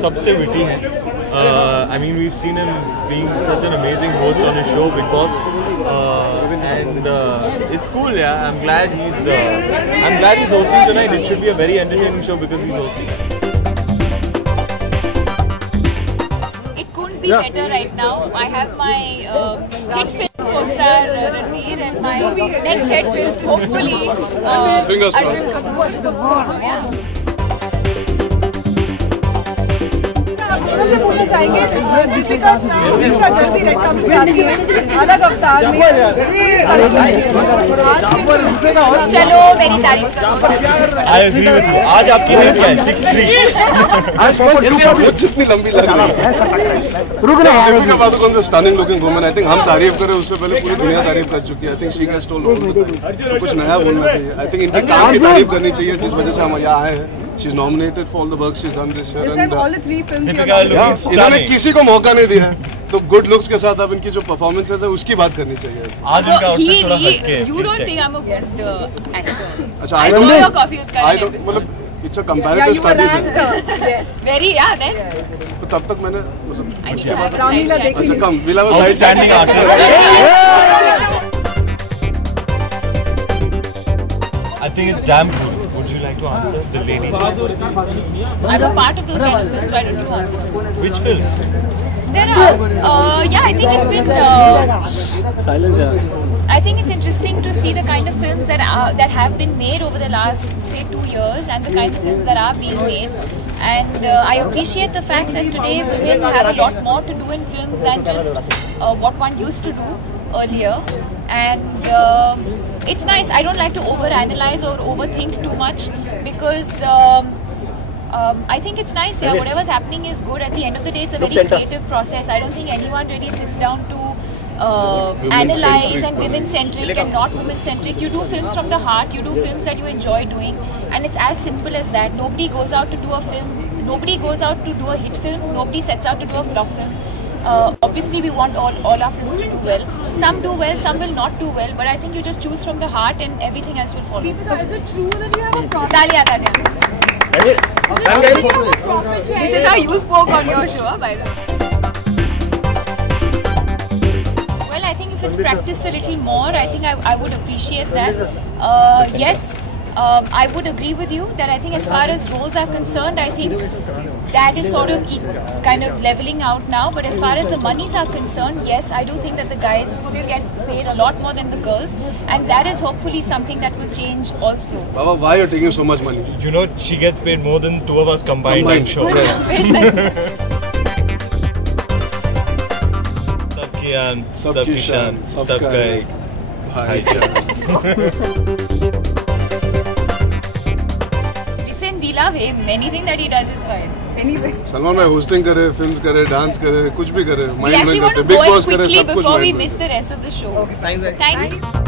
सबसे witty हैं. I mean, we've seen him being such an amazing host on his show, Big Boss, and it's cool. Yeah, I'm glad he's hosting tonight. It should be a very entertaining show because he's hosting. It couldn't be better right now. I have my hit film co-star Ranveer and my next hit film, hopefully, Arjun Kapoor. So yeah. दोनों से पूछना चाहेंगे, दीपिका हमेशा जल्दी red carpet आती है, अलग अवतार में चलो मेरी तारीफ करो। I agree with you. आज आपकी रेट क्या है? 6'3". आज बस जितनी लंबी लग रही है। दीपिका पादुकोण से stunning looking woman. I think हम तारीफ करें उससे पहले पूरी दुनिया तारीफ कर चुकी है। I think she has told all the time. कुछ नया बोलना चाहिए। आई थिंक इनके काम की तारीफ करनी चाहिए जिस वजह से हम यहाँ आए हैं। She's nominated for all the work she's done this year. and all the 3 films. इन्होंने किसी को मौका नहीं दिया है, तो गुड लुक्स के साथ अब इनकी जो परफॉर्मेंस है उसकी बात करनी चाहिए। आज उनका आउटफिट थोड़ा हटके है। You don't think I'm a good actor? अच्छा, I saw your Coffee with Karan episode. मतलब it's a comparative study. Yes. Very then. तो तब तक मैंने मतलब I need to have a side chat. अच्छा कम विला वो side Outstanding artist. I think it's damn cool. Would you like to answer? The lady. I'm a part of those kind of films. Why don't you answer? Which film? There are. Yeah, I think it's been. I think it's interesting to see the kind of films that have been made over the last, say, 2 years, and the kind of films that are being made. And I appreciate the fact that today women have a lot more to do in films than just what one used to do earlier. And it's nice. I don't like to overanalyze or overthink too much because I think it's nice. Yeah, whatever's happening is good. At the end of the day, it's a very creative process. I don't think anyone really sits down to analyze and women-centric and not women-centric. You do films from the heart. You do films that you enjoy doing, and it's as simple as that. Nobody goes out to do a film. Nobody goes out to do a hit film. Nobody sets out to do a flop film. Obviously, we want all our films to do well. Some do well, some will not do well. But I think you just choose from the heart, and everything else will follow. Deepika, is it true that you have a profit? Talia. This is how you spoke on your show, by the way. Well, I think if it's practiced a little more, I think I would appreciate that. Yes, I would agree with you that I think as far as roles are concerned, I think that is sort of kind of leveling out now. But as far as the monies are concerned, yes, I do think that the guys still get paid a lot more than the girls, and that is hopefully something that will change also. Baba, why are you taking so much money? You know, she gets paid more than 2 of us combined, I'm sure. सबकी आन, सबकी शान, सबका एक भाईचारा. Listen, we love him. Anything that he does is fine. Anyway. Salman भाई hosting करे, film करे, डांस करे, कुछ भी करे, We actually want to go in quickly before we miss the rest of the show. Thanks. Thank you.